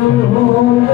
Oh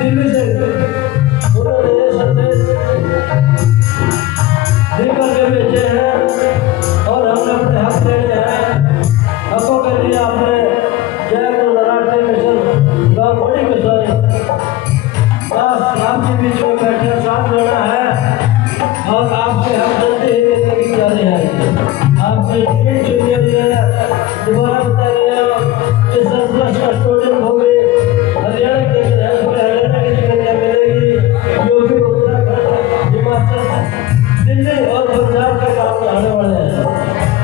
दिल्ली से उन्होंने ये संदेश देकर के भेजे हैं और हमने अपने हक लेने हैं। हकों के लिए आपने जय गुरु नारायण मिशन का बड़ी विषय आपके बीच में बैठे साथ लेना है और आपके हक जल्दी ही देने की जानी है। आपने टिकट चुनी हुई है, दोबारा बता रहे हैं कि सरप्लस कस्टोडियन हो गए हरियाणा के हरियाणा की टिकट मिलेगी। योगी उत्तराखंड हिमाचल दिल्ली और पंजाब के काम आने वाले हैं।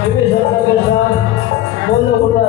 योगी सरकार के साथ बोलो बोला